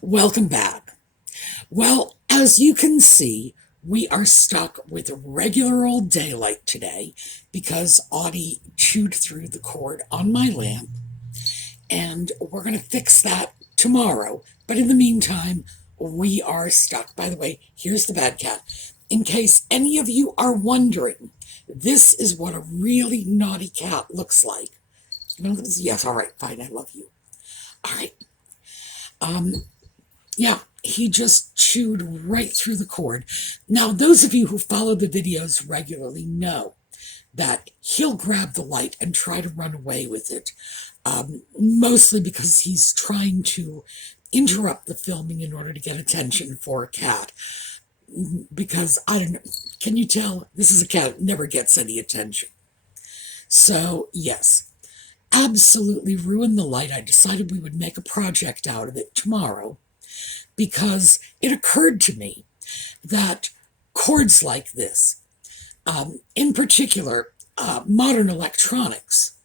Welcome back. Well, as you can see, we are stuck with regular old daylight today because Audie chewed through the cord on my lamp, and we're going to fix that tomorrow. But in the meantime, we are stuck. By the way, here's the bad cat. In case any of you are wondering, this is what a really naughty cat looks like. Yes, all right, fine, I love you. All right. Yeah, he just chewed right through the cord. Now, those of you who follow the videos regularly know that he'll grab the light and try to run away with it, mostly because he's trying to interrupt the filming in order to get attention for a cat. Because, I don't know, can you tell? This is a cat that never gets any attention. So, yes, absolutely ruined the light. I decided we would make a project out of it tomorrow, because it occurred to me that cords like this, in particular, modern electronics,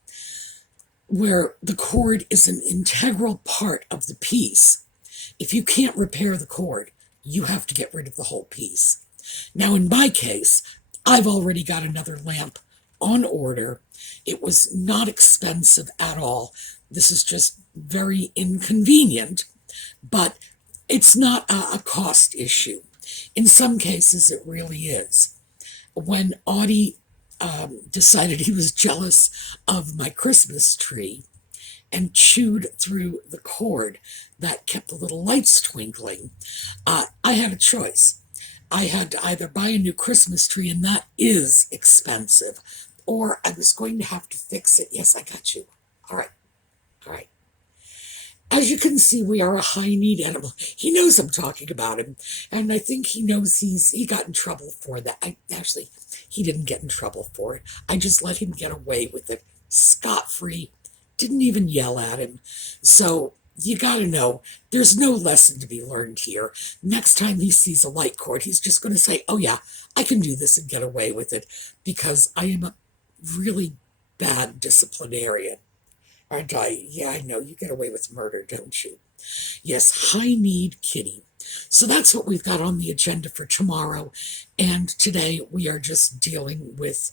where the cord is an integral part of the piece, if you can't repair the cord, you have to get rid of the whole piece. Now, in my case, I've already got another lamp on order. It was not expensive at all. This is just very inconvenient, but it's not a cost issue. In some cases, it really is. When Audie decided he was jealous of my Christmas tree and chewed through the cord that kept the little lights twinkling, I had a choice. I had to either buy a new Christmas tree, and that is expensive, or I was going to have to fix it. Yes, I got you. All right. All right. As you can see, we are a high-need animal. He knows I'm talking about him, and I think he knows he got in trouble for that. Actually, he didn't get in trouble for it. I just let him get away with it, scot-free, didn't even yell at him. So you gotta know, there's no lesson to be learned here. Next time he sees a light cord, he's just going to say, oh yeah, I can do this and get away with it, because I am a really bad disciplinarian. Aren't I? Yeah, I know. You get away with murder, don't you? Yes, high-need kitty. So that's what we've got on the agenda for tomorrow. And today we are just dealing with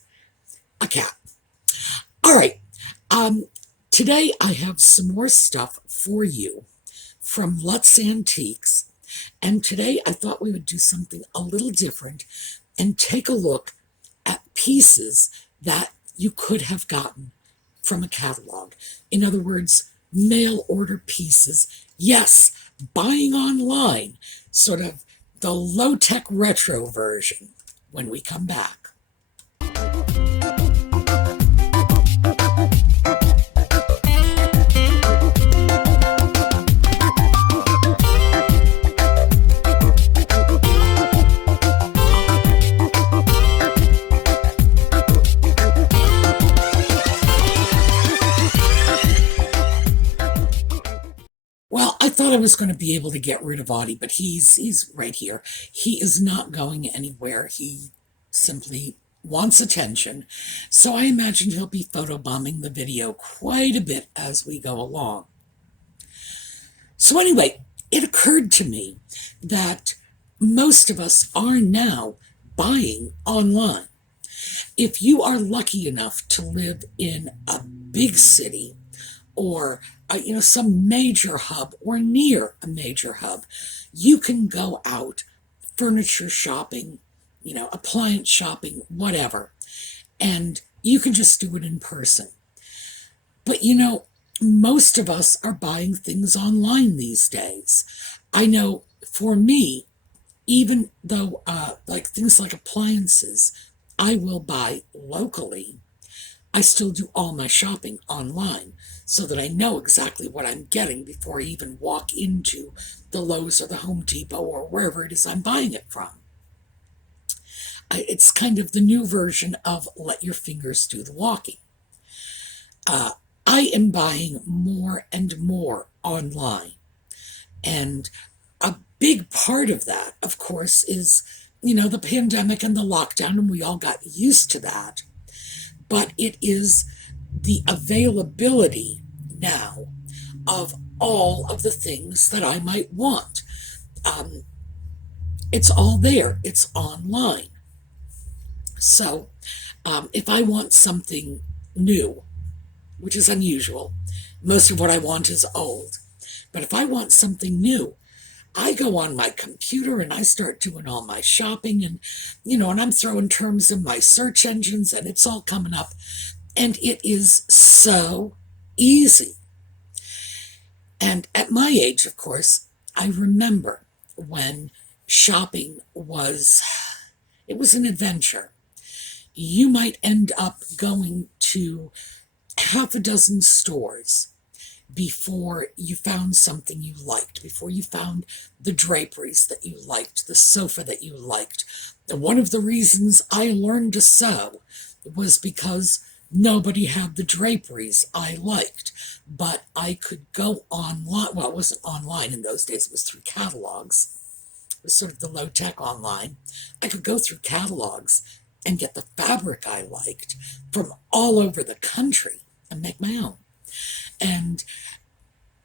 a cat. All right. Today I have some more stuff for you from Lutz Antiques. And today I thought we would do something a little different and take a look at pieces that you could have gotten from a catalog. In other words, mail order pieces. Yes, buying online, sort of the low-tech retro version, when we come back. I was going to be able to get rid of Audie, but he's right here. He is not going anywhere. He simply wants attention. So I imagine he'll be photobombing the video quite a bit as we go along. So anyway, it occurred to me that most of us are now buying online. If you are lucky enough to live in a big city, or some major hub or near a major hub, you can go out furniture shopping, appliance shopping, whatever, and you can just do it in person. But most of us are buying things online these days. I know for me, even though like things like appliances, I will buy locally, I still do all my shopping online so that I know exactly what I'm getting before I even walk into the Lowe's or the Home Depot or wherever it is I'm buying it from. It's kind of the new version of let your fingers do the walking. I am buying more and more online. And a big part of that, of course, is, the pandemic and the lockdown, and we all got used to that. But it is the availability now of all of the things that I might want. It's all there. It's online. So if I want something new, which is unusual, most of what I want is old. But if I want something new, I go on my computer and I start doing all my shopping and, and I'm throwing terms in my search engines and it's all coming up. And it is so easy. And at my age, of course, I remember when shopping it was an adventure. You might end up going to half a dozen stores before you found something you liked, before you found the draperies that you liked, the sofa that you liked. And one of the reasons I learned to sew was because nobody had the draperies I liked, but I could go online. Well, it wasn't online in those days, it was through catalogs. It was sort of the low-tech online. I could go through catalogs and get the fabric I liked from all over the country and make my own. And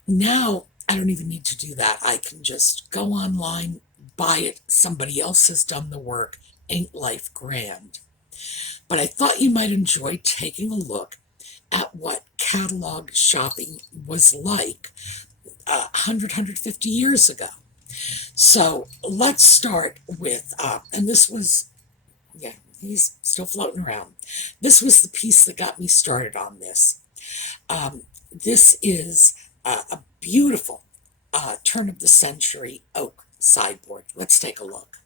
now I don't even need to do that. I can just go online, buy it. Somebody else has done the work. Ain't life grand? But I thought you might enjoy taking a look at what catalog shopping was like 150 years ago. So let's start with, and this was, he's still floating around. This was the piece that got me started on this. This is a beautiful turn of the century oak sideboard. Let's take a look.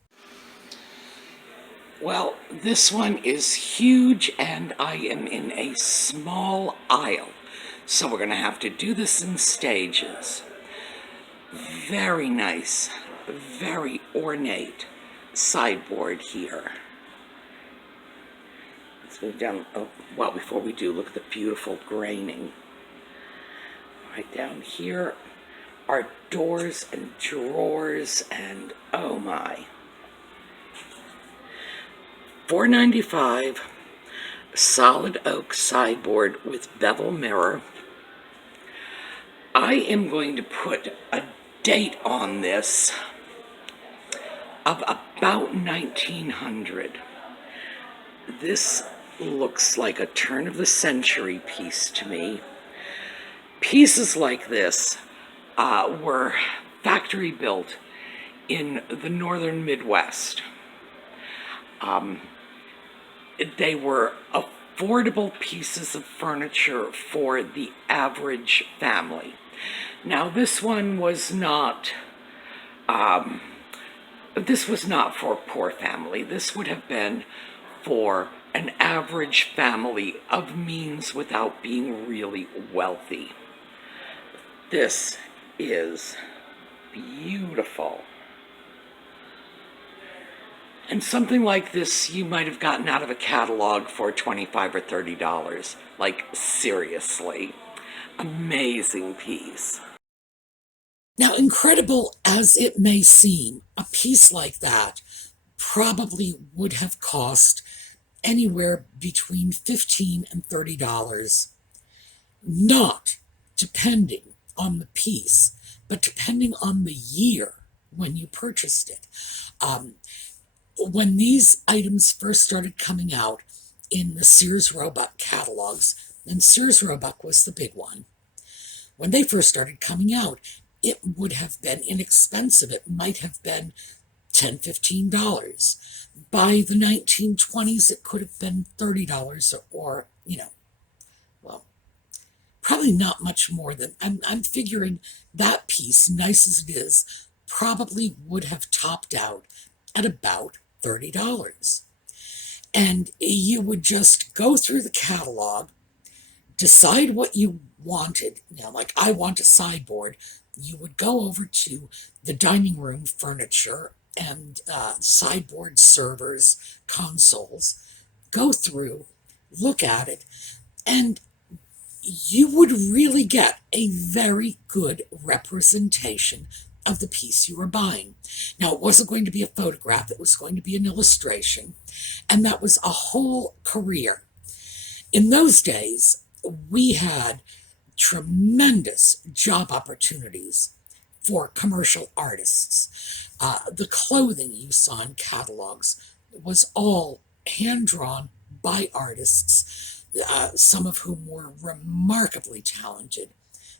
Well, this one is huge and I am in a small aisle. So we're going to have to do this in stages. Very nice, very ornate sideboard here. Let's move down. Oh, well, before we do, look at the beautiful graining. Right down here are doors and drawers, and oh my. $4.95, solid oak sideboard with bevel mirror. I am going to put a date on this of about 1900. This looks like a turn of the century piece to me. Pieces like this were factory built in the northern Midwest. They were affordable pieces of furniture for the average family. Now, this one was not, this was not for a poor family. This would have been for an average family of means without being really wealthy. This is beautiful. And something like this you might have gotten out of a catalog for $25 or $30. Like, seriously. Amazing piece. Now, incredible as it may seem, a piece like that probably would have cost anywhere between $15 and $30, not depending on the piece, but depending on the year when you purchased it. When these items first started coming out in the Sears Roebuck catalogs, and Sears Roebuck was the big one, when they first started coming out, it would have been inexpensive. It might have been $10, $15. By the 1920s, it could have been $30 or well, probably not much more than, I'm figuring that piece, nice as it is, probably would have topped out at about $30. And you would just go through the catalog, decide what you wanted. Now, like, I want a sideboard. You would go over to the dining room furniture and sideboard servers, consoles, go through, look at it, and you would really get a very good representation of the piece you were buying. Now, it wasn't going to be a photograph, it was going to be an illustration, and that was a whole career. In those days, we had tremendous job opportunities for commercial artists. The clothing you saw in catalogs was all hand-drawn by artists, some of whom were remarkably talented.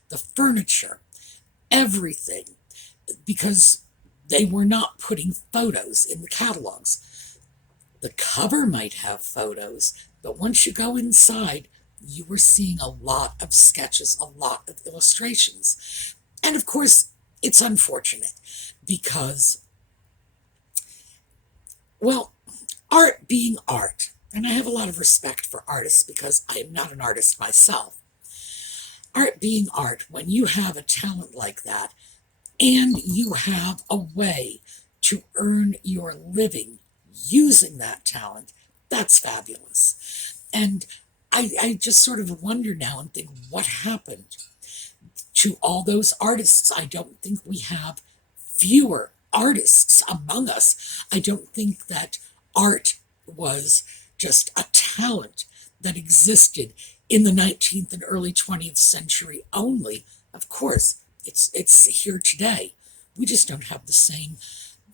The furniture, everything, because they were not putting photos in the catalogs. The cover might have photos, but once you go inside, you were seeing a lot of sketches, a lot of illustrations. And of course, it's unfortunate because, well, art being art, and I have a lot of respect for artists because I am not an artist myself. Art being art, when you have a talent like that, and you have a way to earn your living using that talent, that's fabulous. And I just sort of wonder now and think, what happened to all those artists? I don't think we have fewer artists among us. I don't think that art was just a talent that existed in the 19th and early 20th century only. Of course, it's here today. We just don't have the same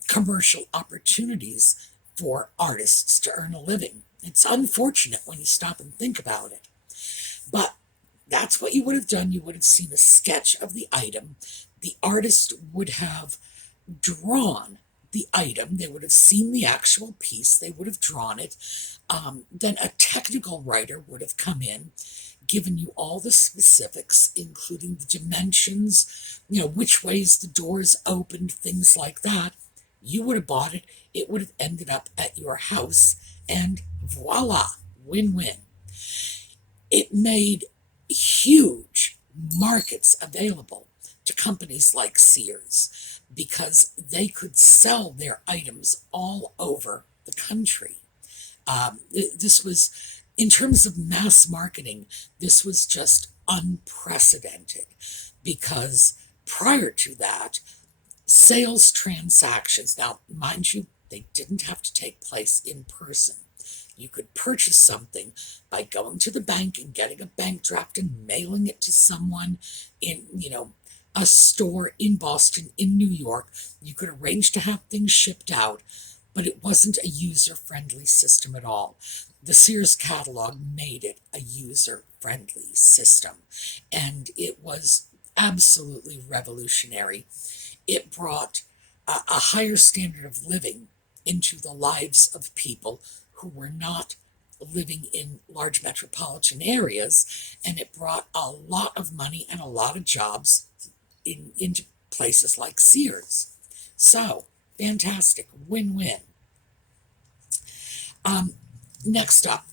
commercial opportunities for artists to earn a living. It's unfortunate when you stop and think about it. But that's what you would have done. You would have seen a sketch of the item. The artist would have drawn the item. They would have seen the actual piece. They would have drawn it. Then a technical writer would have come in, given you all the specifics, including the dimensions, which ways the doors opened, things like that. You would have bought it. It would have ended up at your house, and voila, win-win. It made huge markets available to companies like Sears because they could sell their items all over the country. This was, in terms of mass marketing, this was just unprecedented because prior to that, sales transactions, now mind you, they didn't have to take place in person. You could purchase something by going to the bank and getting a bank draft and mailing it to someone in, a store in Boston, in New York. You could arrange to have things shipped out, but it wasn't a user-friendly system at all. The Sears catalog made it a user-friendly system, and it was absolutely revolutionary. It brought a higher standard of living into the lives of people who were not living in large metropolitan areas, and it brought a lot of money and a lot of jobs into places like Sears. So, fantastic, win-win. Next up,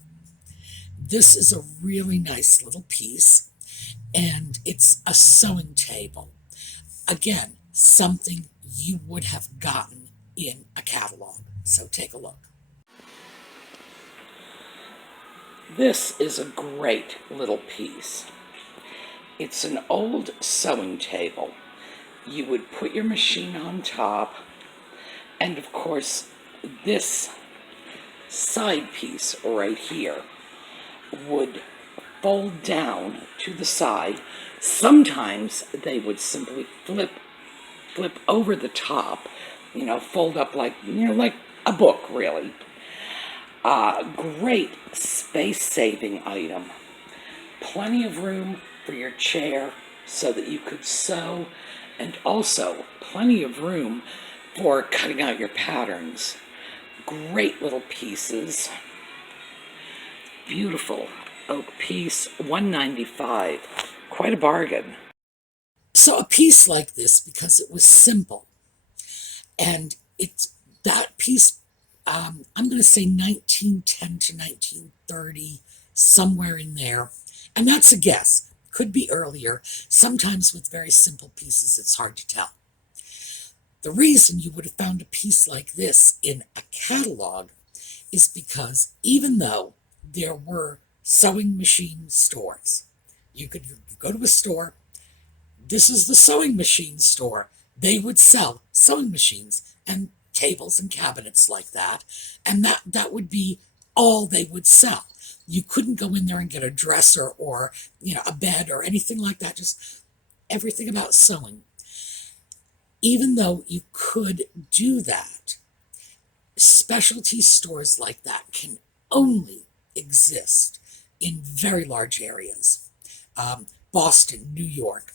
this is a really nice little piece, and it's a sewing table. Again, something you would have gotten in a catalog. So take a look. This is a great little piece. It's an old sewing table. You would put your machine on top, and of course, this side piece right here would fold down to the side. Sometimes they would simply flip over the top, fold up like a book, really. Great space-saving item. Plenty of room for your chair so that you could sew, and also plenty of room for cutting out your patterns. Great little pieces. Beautiful oak piece, $1.95. Quite a bargain. So a piece like this, because it was simple, and it's that piece, I'm going to say 1910 to 1930, somewhere in there. And that's a guess. Could be earlier. Sometimes with very simple pieces, it's hard to tell. The reason you would have found a piece like this in a catalog is because even though there were sewing machine stores, you could go to a store, this is the sewing machine store. They would sell sewing machines and tables and cabinets like that, and that would be all they would sell. You couldn't go in there and get a dresser or, a bed or anything like that, just everything about sewing. Even though you could do that, specialty stores like that can only exist in very large areas. Boston, New York,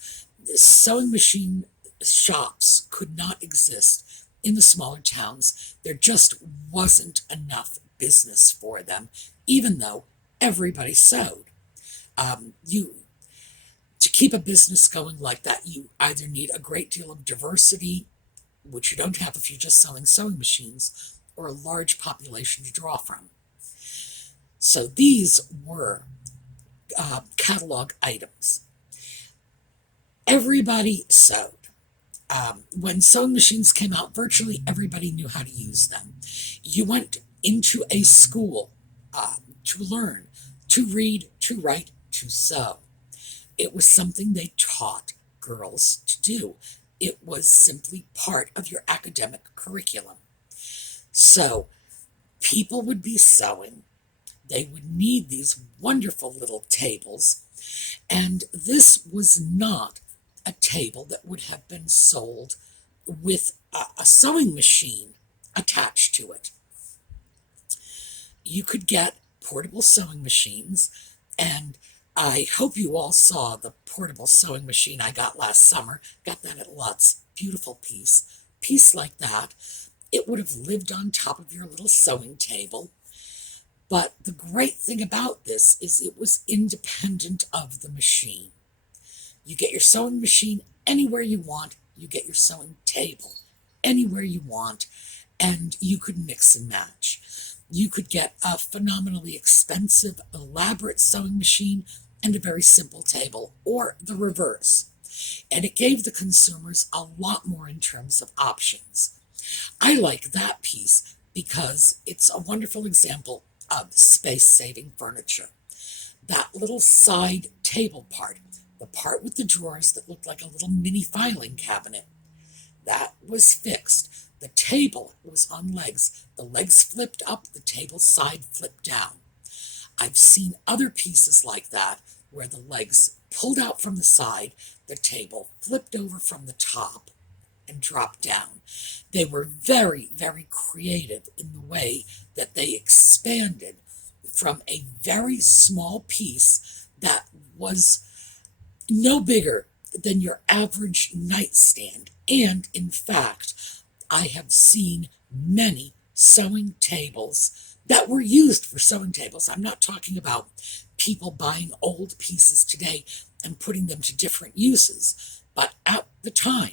sewing machine shops could not exist in the smaller towns. There just wasn't enough business for them, even though everybody sewed. To keep a business going like that, you either need a great deal of diversity, which you don't have if you're just selling sewing machines, or a large population to draw from. So these were catalog items. Everybody sewed. When sewing machines came out, virtually everybody knew how to use them. You went into a school to learn, to read, to write, to sew. It was something they taught girls to do. It was simply part of your academic curriculum. So people would be sewing. They would need these wonderful little tables. And this was not a table that would have been sold with a sewing machine attached to it. You could get portable sewing machines, and I hope you all saw the portable sewing machine I got last summer. Got that at Lutz. Beautiful piece. Piece like that. It would have lived on top of your little sewing table. But the great thing about this is it was independent of the machine. You get your sewing machine anywhere you want. You get your sewing table anywhere you want. And you could mix and match. You could get a phenomenally expensive, elaborate sewing machine and a very simple table, or the reverse. And it gave the consumers a lot more in terms of options. I like that piece because it's a wonderful example of space-saving furniture. That little side table part, the part with the drawers that looked like a little mini filing cabinet, that was fixed. The table was on legs. The legs flipped up, the table side flipped down. I've seen other pieces like that where the legs pulled out from the side, the table flipped over from the top and dropped down. They were very, very creative in the way that they expanded from a very small piece that was no bigger than your average nightstand. And in fact, I have seen many sewing tables that were used for sewing tables. I'm not talking about people buying old pieces today and putting them to different uses. But at the time,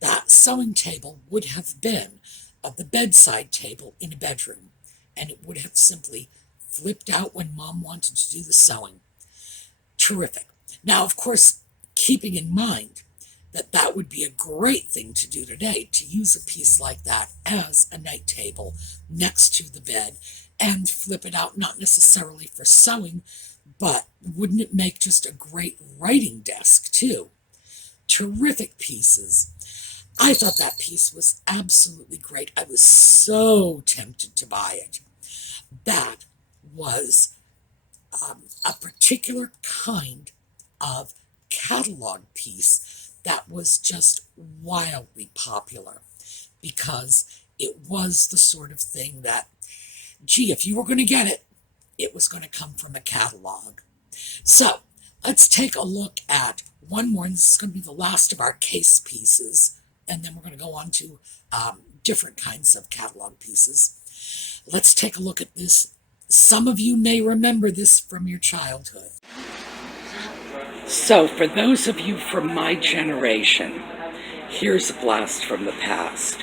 that sewing table would have been the bedside table in a bedroom, and it would have simply flipped out when mom wanted to do the sewing. Terrific. Now, of course, keeping in mind that that would be a great thing to do today, to use a piece like that as a night table next to the bed and flip it out, not necessarily for sewing, but wouldn't it make just a great writing desk too? Terrific pieces. I thought that piece was absolutely great. I was so tempted to buy it. That was a particular kind of catalog piece that was just wildly popular because it was the sort of thing that, gee, if you were going to get it, it was going to come from a catalog. So let's take a look at one more, and this is going to be the last of our case pieces, and then we're going to go on to different kinds of catalog pieces. Let's take a look at this. Some of you may remember this from your childhood. So for those of you from my generation, here's a blast from the past.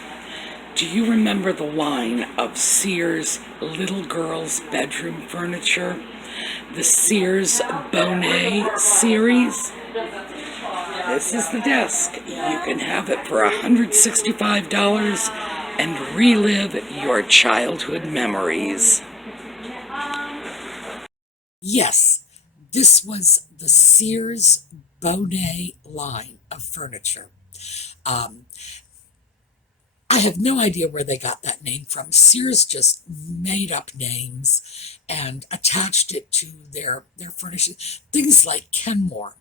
Do you remember the line of Sears Little Girls Bedroom Furniture? The Sears Bonet series? This is the desk. You can have it for $165 and relive your childhood memories. Yes, this was the Sears Bonet line of furniture. I I have no idea where they got that name from. Sears just made up names and attached it to their furnishings. Things like Kenmore.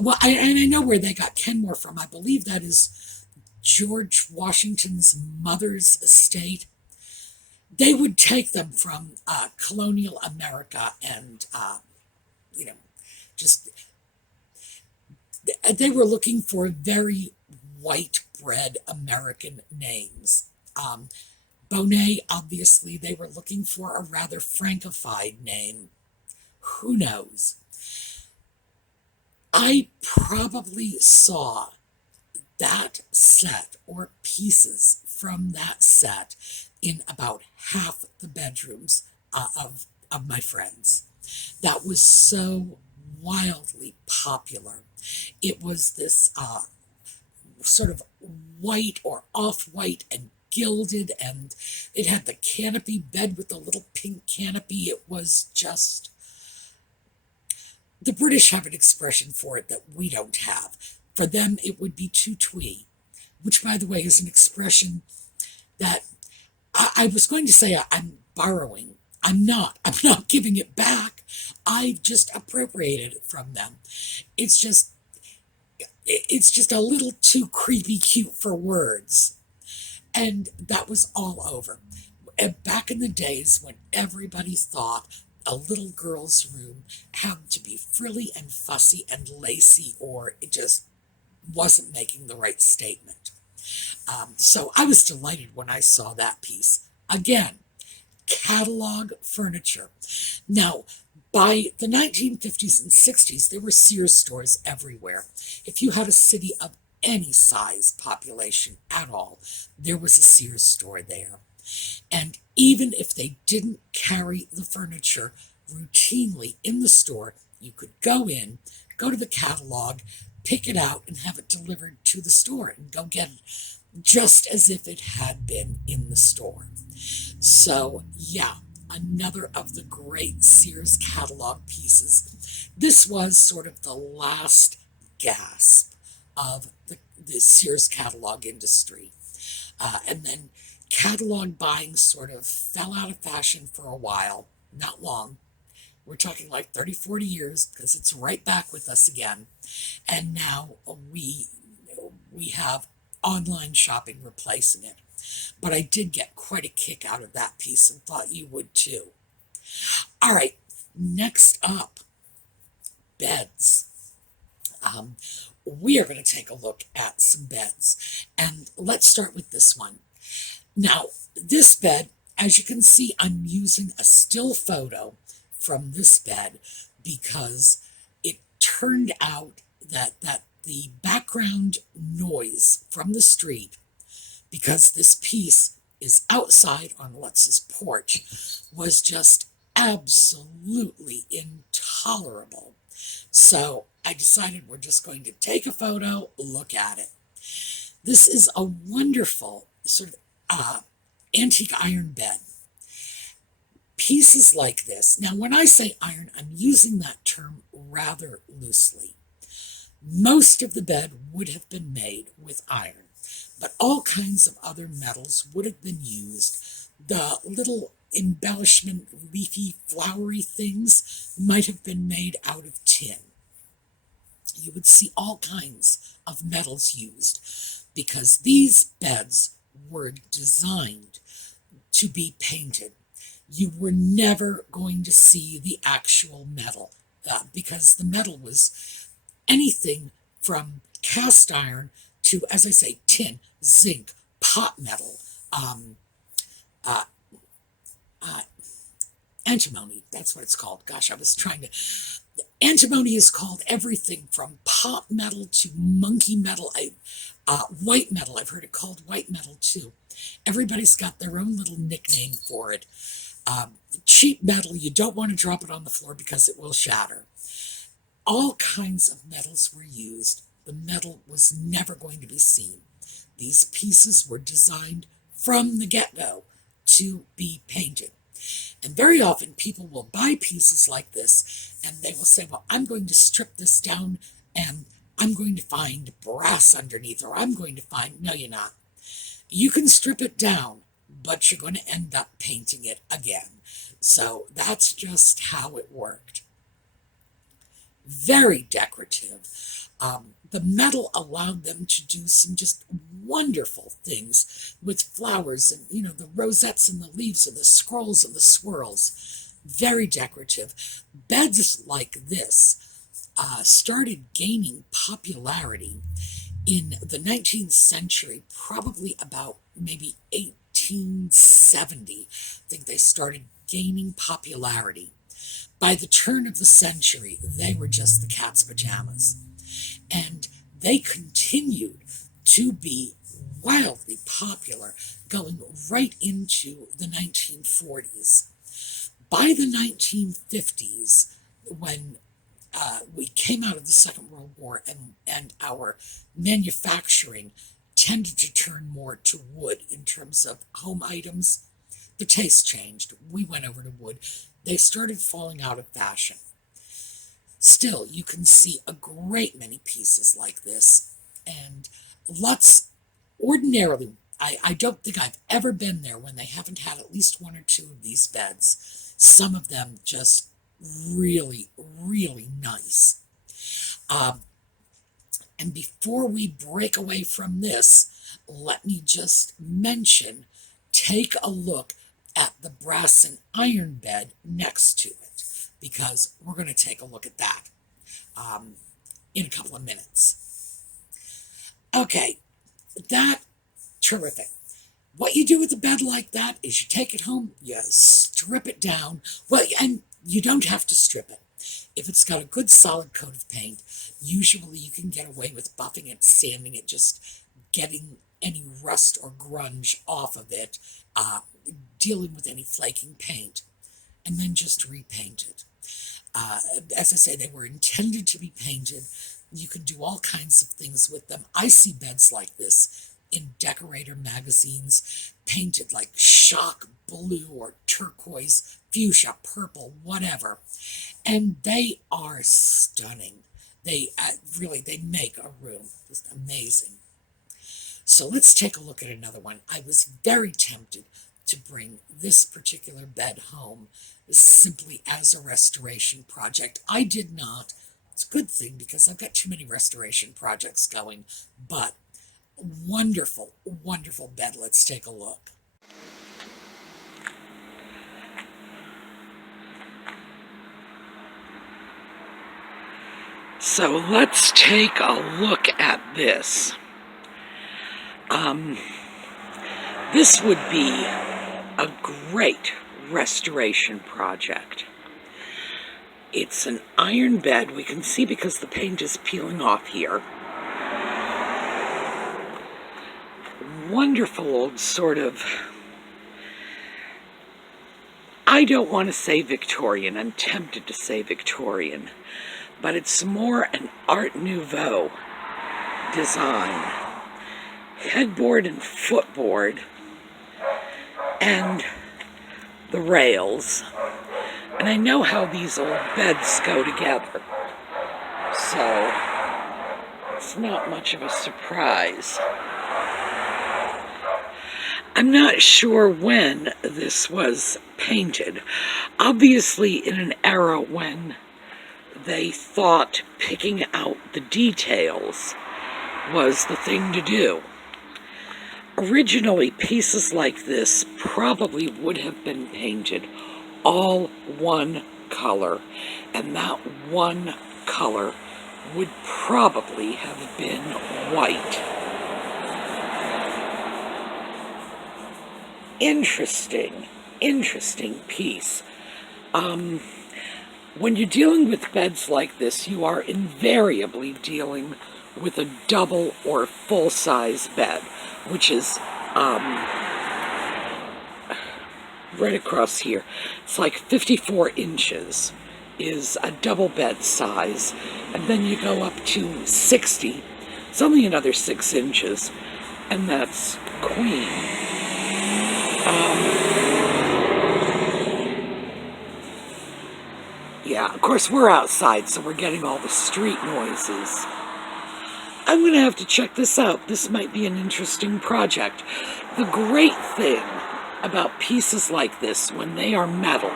Well, and I know where they got Kenmore from. I believe that is George Washington's mother's estate. They would take them from colonial America and, just, they were looking for very white bread American names. Bonet, obviously, they were looking for a rather Frankified name. Who knows? I probably saw that set or pieces from that set in about half the bedrooms of my friends. That was so wildly popular. It was this sort of white or off-white and gilded, and it had the canopy bed with the little pink canopy. It was just... The British have an expression for it that we don't have. For them, it would be too twee, which, by the way, is an expression that I was going to say I'm borrowing. I'm not. I'm not giving it back. I just appropriated it from them. It's just a little too creepy cute for words. And that was all over. And back in the days when everybody thought a little girl's room had to be frilly and fussy and lacy, or it just wasn't making the right statement. So I was delighted when I saw that piece. Again, catalog furniture. Now, by the 1950s and 60s, there were Sears stores everywhere. If you had a city of any size population at all, there was a Sears store there. And even if they didn't carry the furniture routinely in the store, you could go in, go to the catalog, pick it out, and have it delivered to the store and go get it just as if it had been in the store. So, yeah, another of the great Sears catalog pieces. This was sort of the last gasp of the Sears catalog industry. And then catalog buying sort of fell out of fashion for a while, not long. We're talking like 30, 40 years, because it's right back with us again. And now we have online shopping replacing it. But I did get quite a kick out of that piece and thought you would too. All right, next up, beds. We are going to take a look at some beds. And let's start with this one. Now, this bed, as you can see, I'm using a still photo from this bed because it turned out that the background noise from the street, because this piece is outside on Lutz's porch, was just absolutely intolerable. So I decided we're just going to take a photo, look at it. This is a wonderful sort of antique iron bed. Pieces like this. Now, when I say iron, I'm using that term rather loosely. Most of the bed would have been made with iron, but all kinds of other metals would have been used. The little embellishment, leafy, flowery things might have been made out of tin. You would see all kinds of metals used because these beds were designed to be painted. You were never going to see the actual metal because the metal was anything from cast iron to, as I say, tin, zinc, pot metal, antimony, that's what it's called. Gosh, I was trying to... Antimony is called everything from pot metal to monkey metal, white metal. I've heard it called white metal too. Everybody's got their own little nickname for it. Cheap metal, you don't want to drop it on the floor because it will shatter. All kinds of metals were used. The metal was never going to be seen. These pieces were designed from the get-go to be painted. And very often people will buy pieces like this and they will say, well, I'm going to strip this down and I'm going to find brass underneath, or I'm going to find... No, you're not. You can strip it down, but you're going to end up painting it again. So that's just how it worked. Very decorative. The metal allowed them to do some just wonderful things with flowers and, you know, the rosettes and the leaves and the scrolls and the swirls. Very decorative. Beds like this started gaining popularity in the 19th century, probably about maybe 1870. I think they started gaining popularity. By the turn of the century, they were just the cat's pajamas. And they continued to be wildly popular going right into the 1940s. By the 1950s, when we came out of the Second World War and our manufacturing tended to turn more to wood in terms of home items, the taste changed. We went over to wood. They started falling out of fashion. Still, you can see a great many pieces like this. And Lutz, ordinarily, I don't think I've ever been there when they haven't had at least one or two of these beds. Some of them just really, really nice. And before we break away from this, let me just mention, take a look at the brass and iron bed next to it, because we're going to take a look at that in a couple of minutes. Okay, terrific. What you do with a bed like that is you take it home, you strip it down. Well, and you don't have to strip it. If it's got a good solid coat of paint, usually you can get away with buffing it, sanding it, just getting any rust or grunge off of it, dealing with any flaking paint, and then just repaint it. As I say, they were intended to be painted. You can do all kinds of things with them. I see beds like this in decorator magazines, painted like shock blue or turquoise, fuchsia, purple, whatever. And they are stunning. They make a room. Just amazing. So let's take a look at another one. I was very tempted to bring this particular bed home simply as a restoration project. I did not. It's a good thing because I've got too many restoration projects going, but wonderful, wonderful bed. Let's take a look. So let's take a look at this. This would be a great restoration project. It's an iron bed. We can see because the paint is peeling off here. Wonderful old sort of, I don't want to say Victorian, I'm tempted to say Victorian, but it's more an Art Nouveau design. Headboard and footboard, and the rails. And I know how these old beds go together, so it's not much of a surprise. I'm not sure when this was painted. Obviously in an era when they thought picking out the details was the thing to do. Originally, pieces like this probably would have been painted all one color, and that one color would probably have been white. Interesting piece. When you're dealing with beds like this, you are invariably dealing with a double or full-size bed, which is right across here. It's like 54 inches is a double bed size, and then you go up to 60. It's only another 6 inches, and that's queen. Yeah, of course we're outside, so we're getting all the street noises. I'm going to have to check this out. This might be an interesting project. The great thing about pieces like this, when they are metal,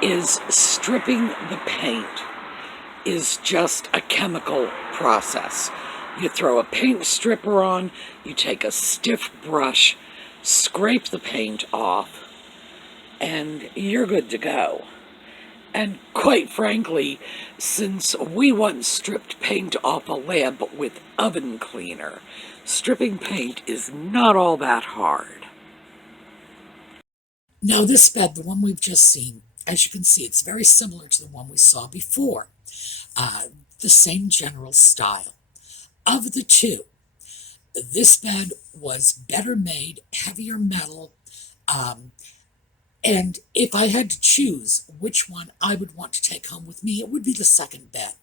is stripping the paint is just a chemical process. You throw a paint stripper on, you take a stiff brush, scrape the paint off, and you're good to go. And quite frankly, since we once stripped paint off a lamp with oven cleaner, stripping paint is not all that hard. Now this bed, the one we've just seen, as you can see, it's very similar to the one we saw before. The same general style. Of the two, this bed was better made, heavier metal, and if I had to choose which one I would want to take home with me, it would be the second bed.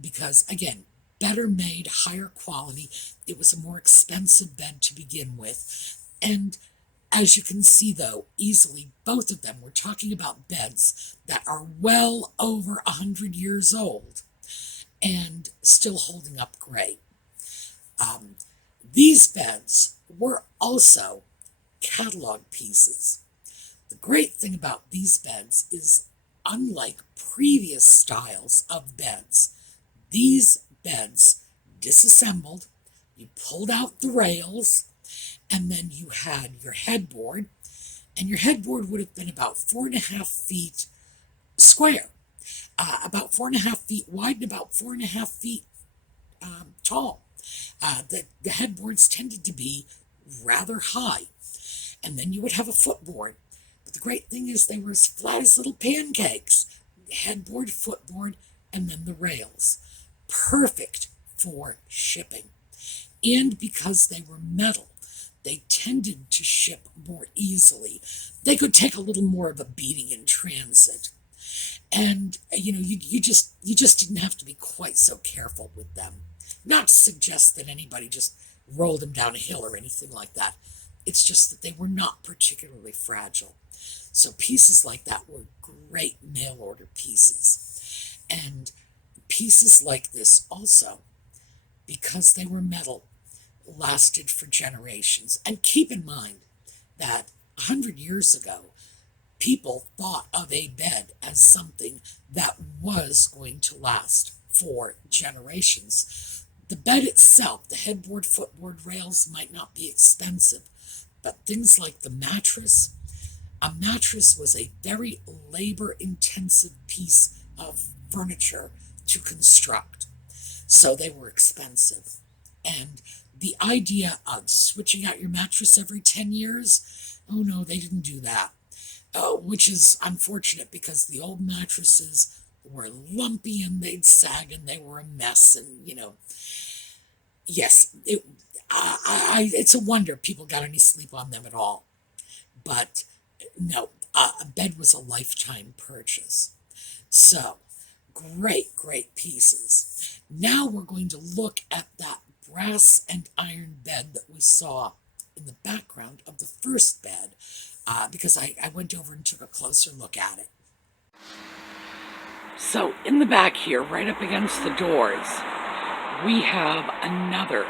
Because, again, better made, higher quality. It was a more expensive bed to begin with. And as you can see, though, easily, both of them, we're talking about beds that are well over 100 years old and still holding up great. These beds were also catalog pieces. The great thing about these beds is, unlike previous styles of beds, these beds disassembled, you pulled out the rails, and then you had your headboard, and your headboard would have been about 4.5 feet square, about 4.5 feet wide and about 4.5 feet tall. The headboards tended to be rather high, and then you would have a footboard. But the great thing is they were as flat as little pancakes. Headboard, footboard, and then the rails. Perfect for shipping. And because they were metal, they tended to ship more easily. They could take a little more of a beating in transit. And, you just didn't have to be quite so careful with them. Not to suggest that anybody just rolled them down a hill or anything like that. It's just that they were not particularly fragile. So pieces like that were great mail order pieces. And pieces like this also, because they were metal, lasted for generations. And keep in mind that 100 years ago, people thought of a bed as something that was going to last for generations. The bed itself, the headboard, footboard, rails might not be expensive, but things like the mattress, a mattress was a very labor-intensive piece of furniture to construct, so they were expensive. And the idea of switching out your mattress every 10 years, oh no, they didn't do that. Which is unfortunate because the old mattresses were lumpy and they'd sag and they were a mess. And, yes, it's a wonder people got any sleep on them at all. But no, a bed was a lifetime purchase. So, great pieces. Now we're going to look at that brass and iron bed that we saw in the background of the first bed, because I went over and took a closer look at it. So in the back here, right up against the doors, we have another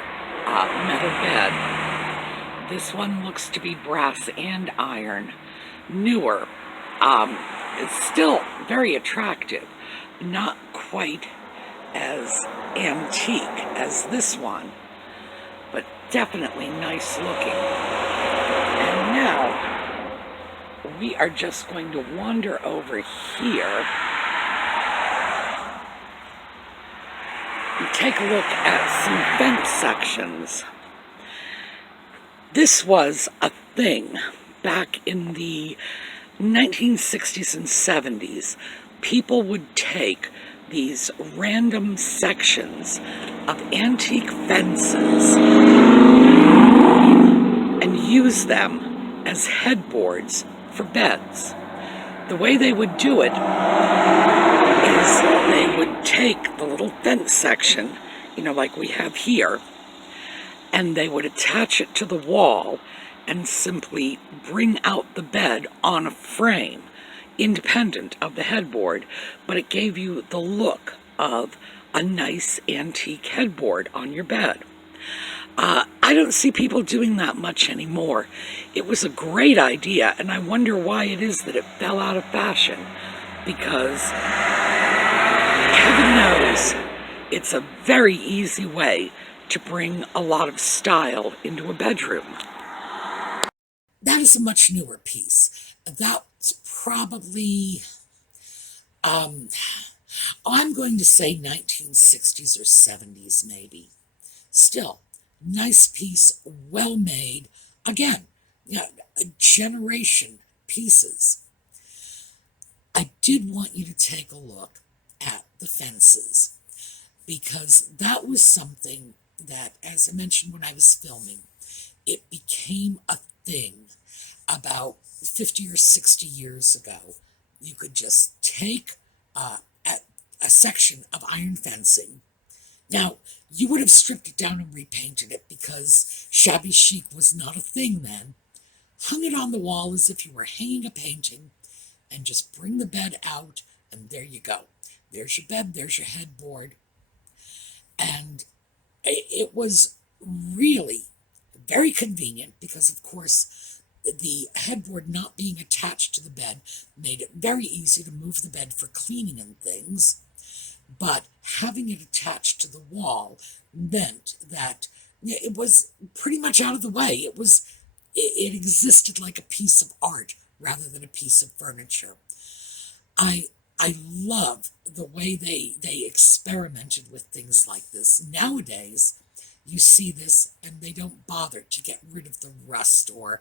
metal bed. This one looks to be brass and iron, newer. It's still very attractive, not quite as antique as this one, but definitely nice looking. And now we are just going to wander over here and take a look at some fence sections. This was a thing back in the 1960s and 70s. People would take these random sections of antique fences and use them as headboards for beds. The way they would do it is they would take the little fence section, like we have here, and they would attach it to the wall and simply bring out the bed on a frame, independent of the headboard, but it gave you the look of a nice antique headboard on your bed. I don't see people doing that much anymore. It was a great idea, and I wonder why it is that it fell out of fashion, because heaven knows it's a very easy way to bring a lot of style into a bedroom. That is a much newer piece. That's probably, I'm going to say 1960s or 70s maybe. Still, nice piece, well made. Again, generation pieces. I did want you to take a look at the fences, because that was something that, as I mentioned when I was filming, it became a thing about 50 or 60 years ago. You could just take a section of iron fencing. Now, you would have stripped it down and repainted it, because shabby chic was not a thing then. Hung it on the wall as if you were hanging a painting, and just bring the bed out, and there you go. There's your bed, there's your headboard. And it was really very convenient, because, of course, the headboard not being attached to the bed made it very easy to move the bed for cleaning and things. But having it attached to the wall meant that it was pretty much out of the way. It existed like a piece of art rather than a piece of furniture. I love the way they experimented with things like this. Nowadays, you see this and they don't bother to get rid of the rust or,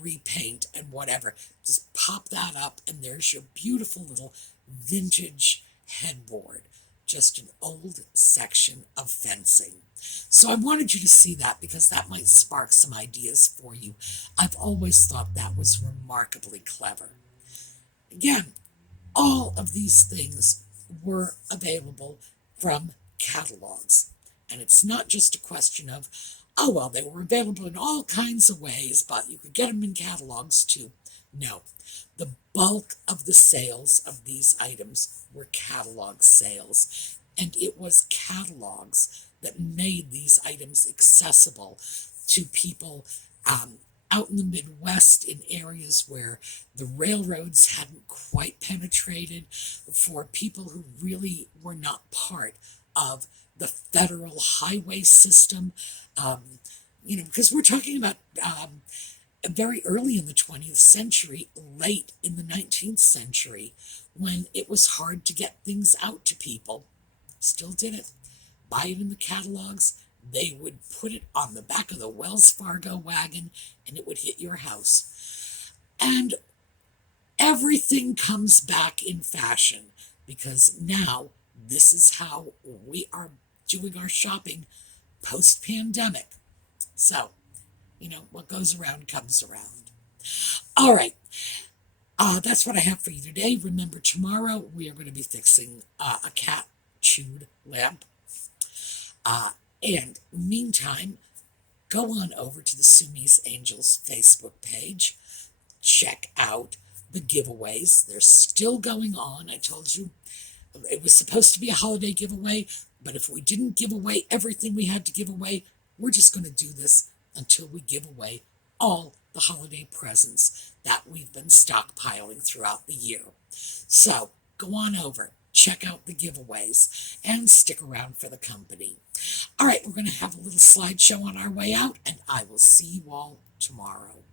repaint and whatever. Just pop that up and there's your beautiful little vintage headboard. Just an old section of fencing. So I wanted you to see that, because that might spark some ideas for you. I've always thought that was remarkably clever. Again, all of these things were available from catalogs. And it's not just a question of, oh, well, they were available in all kinds of ways, but you could get them in catalogs too. No. The bulk of the sales of these items were catalog sales. And it was catalogs that made these items accessible to people out in the Midwest, in areas where the railroads hadn't quite penetrated, for people who really were not part of the federal highway system, because we're talking about very early in the 20th century, late in the 19th century, when it was hard to get things out to people. Still did it. Buy it in the catalogs. They would put it on the back of the Wells Fargo wagon, and it would hit your house. And everything comes back in fashion, because now this is how we are doing our shopping post-pandemic. So, what goes around comes around. All right. That's what I have for you today. Remember, tomorrow we are going to be fixing a cat-chewed lamp. And meantime, go on over to the SueMe's Angels Facebook page. Check out the giveaways. They're still going on. I told you it was supposed to be a holiday giveaway, but if we didn't give away everything we had to give away, we're just going to do this until we give away all the holiday presents that we've been stockpiling throughout the year. So go on over, check out the giveaways, and stick around for the company. All right, we're going to have a little slideshow on our way out, and I will see you all tomorrow.